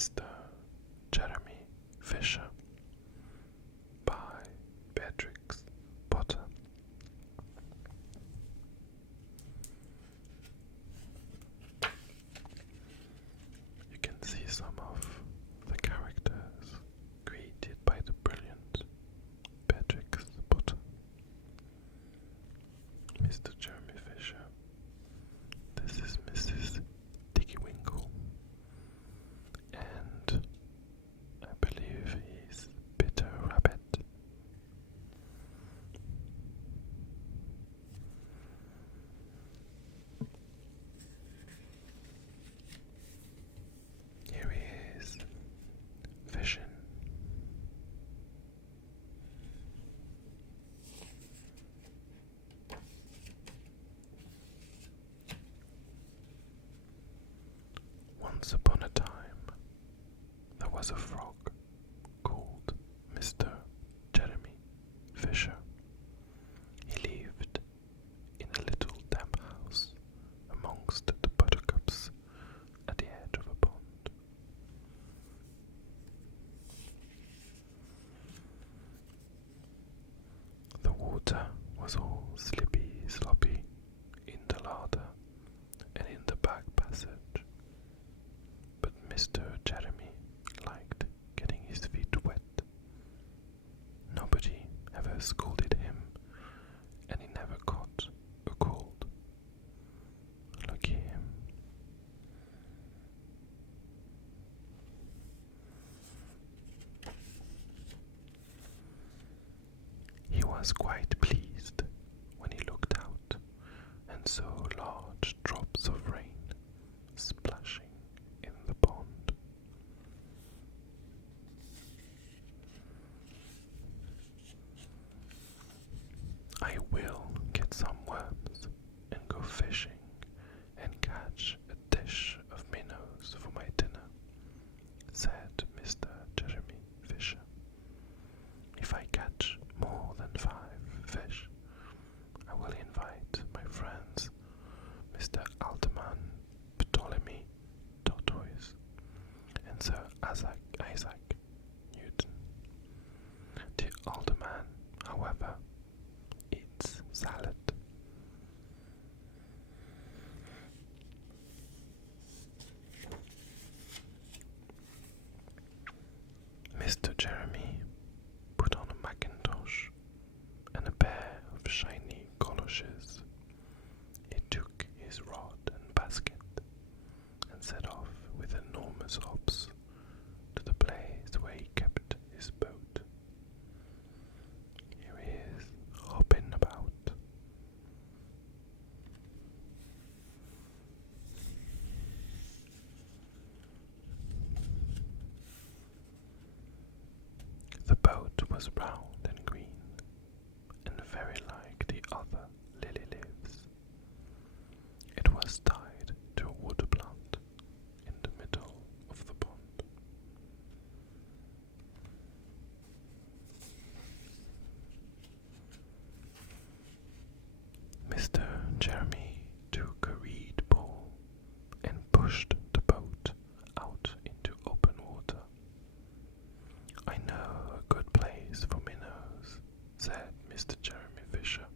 Mr. Jeremy Fisher by Beatrix Potter. You can see some of the characters created by the brilliant Beatrix Potter. Mr. Jeremy Fisher. This is Mrs. Dicky Winkle. And I believe he's Peter Rabbit. Here he is, fishing. Once upon a time, there was a frog called Mr. Jeremy Fisher. He lived in a little damp house amongst the buttercups at the edge of a pond. The water was all slippy, sloppy in the larder and in the back passage. But Mr. Jeremy liked getting his feet wet. Nobody ever scolded him, and he never caught a cold. Lucky him. He was quite pleased when he looked out and saw large drops of rain splashing in the pond. I will get some worms and go fishing and catch a dish of minnows for my dinner, said Mr. Jeremy Fisher. If I catch more than 5 fish, I will invite my friends Mr. Alderman Ptolemy Tortoise and Sir Isaac Newton. The alderman, however, eats salad. Mr. Jeremy put on a mackintosh and a pair of shiny goloshes. He took his rod and basket and set off with enormous hops to the place where he kept his boat. Here he is, hopping about. The boat was round and green, and very like the other lily leaves. It was tied to a water plant in the middle of the pond. Mr. Jeremy took a reed pole and pushed the boat out into open water. I know a good place for minnows, said Mr. Jeremy Fisher.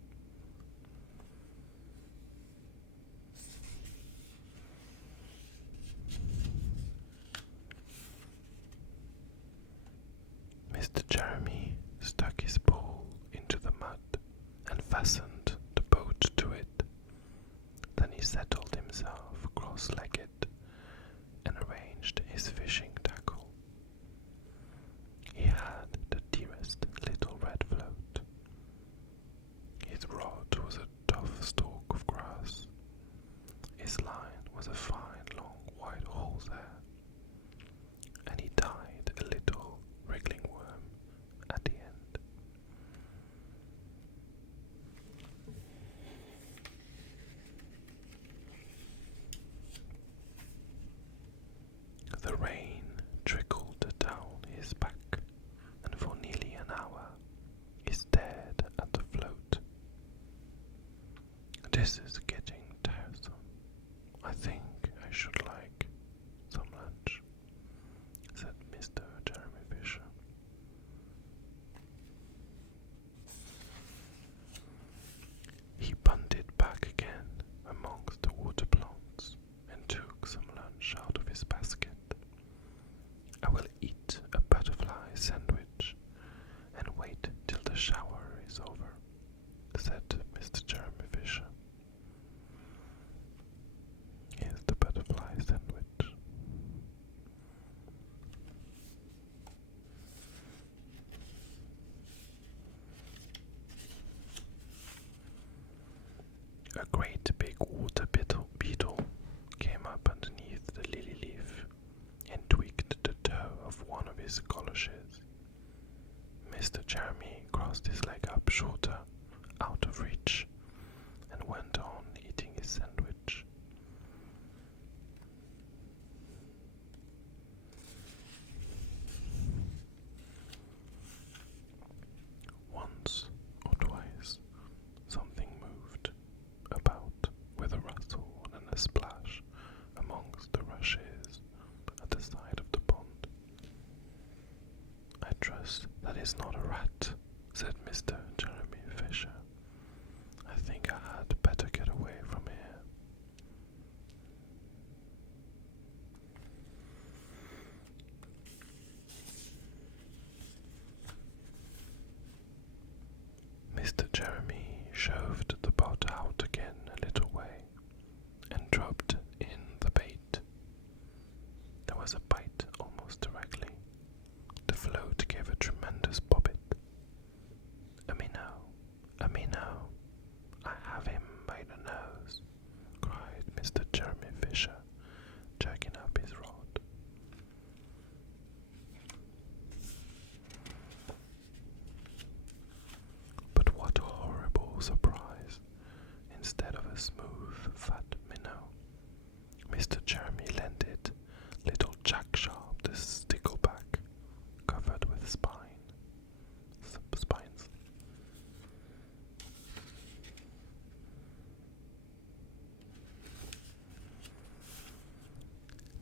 Mr. Jeremy stuck his pole into the mud and fastened the boat to it. Then he settled himself cross-legged and arranged his fishing tackle. He had the dearest little red float. His rod was a tough stalk of grass. His line was a fine long white horsehair, and he tied a little wriggling worm at the end. The rain trickled down his back, and for nearly an hour he stared at the float. This is getting tiresome. I think I should like some lunch, his goloshes. Mr. Jeremy crossed his leg up shorter, out of reach, and went on eating his sandwich. Once or twice, something moved about with a rustle and a splash amongst the rushes at the side of the pond. "I trust that is not a rat," said Mr. Jeremy Fisher. "I think I had better get away from here." Mr. Jeremy shoved the boat out again a little way and dropped in the bait. There was a bite almost directly. The float gave a tremendous bobbit. "A minnow! A minnow! I have him by the nose!" cried Mr. Jeremy Fisher, jerking up his rod. But what a horrible surprise! Instead of a smooth, fat minnow, Mr. Jeremy landed little Jack Sharp the stickleback, covered with spines.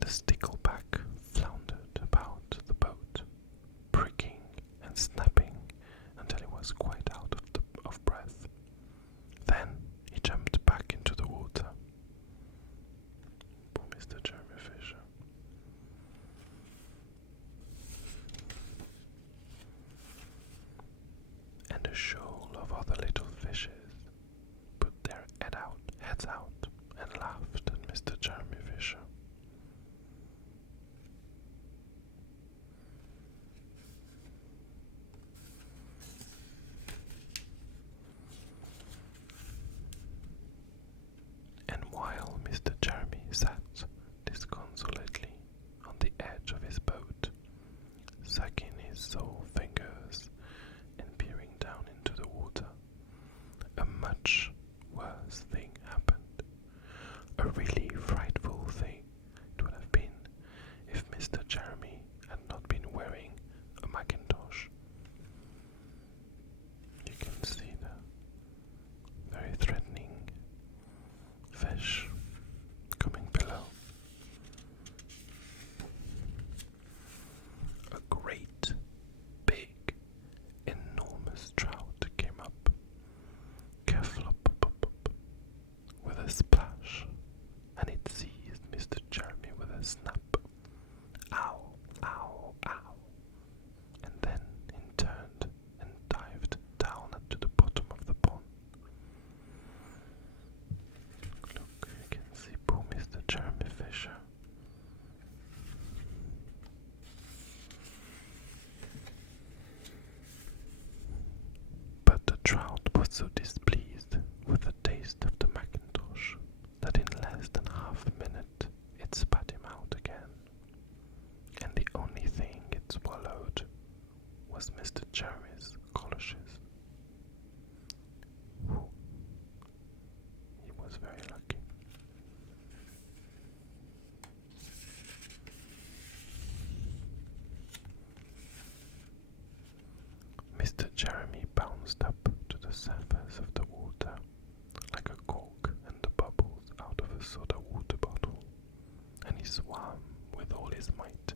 The stickleback floundered about the boat, pricking and snapping until he was quite out of breath. Then he jumped back into the water. Poor Mr. Jeremy Fisher. And a shoal of other little fishes put their heads out and laughed at Mr. Jeremy Fisher. And while Mr. Jeremy sat disconsolately on the edge of his boat, sucking his sore fingers and peering down into the water, a much worse thing happened. A really frightful thing it would have been if Mr. Jeremy had not been wearing a mackintosh. You can see the very threatening fish coming below. A great, big, enormous trout came up, kerflop with a splash, and it seized Mr. Jeremy with a snap. Ow, ow, ow. And then it turned and dived down to the bottom of the pond. Look, you can see poor Mr. Jeremy Fisher. But the trout was so displeased with the taste of the mackintosh that in less than half a minute it spat him out again, and the only thing it swallowed was Mr. Jeremy's goloshes. Whew. He was very lucky. Mr. Jeremy bounced up to the surface of the water like a cork and the bubbles out of a soda water bottle, and he swam with all his might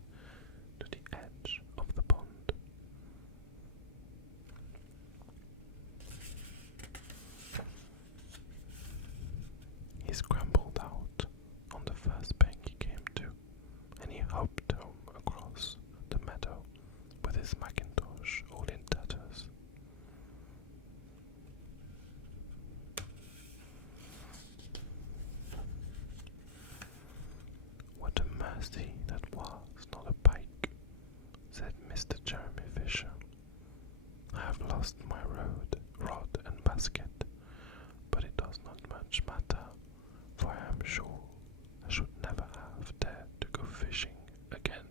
to the edge of the pond. He scrambled out on the first bank he came to, and he hopped home across the meadow with his mackintosh all in tatters. "What a mercy that was not a pike," said Mr. Jeremy Fisher. "I have lost my rod and basket, but it does not much matter, for I am sure I should never have dared to go fishing again."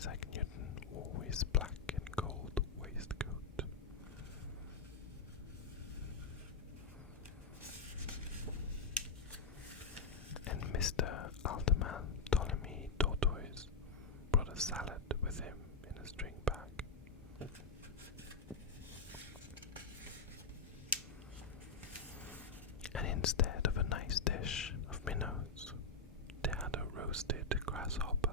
Isaac Newton wore his black and gold waistcoat. And Mr. Alderman Ptolemy Tortoise brought a salad with him in a string bag. And instead of a nice dish of minnows, they had a roasted grasshopper.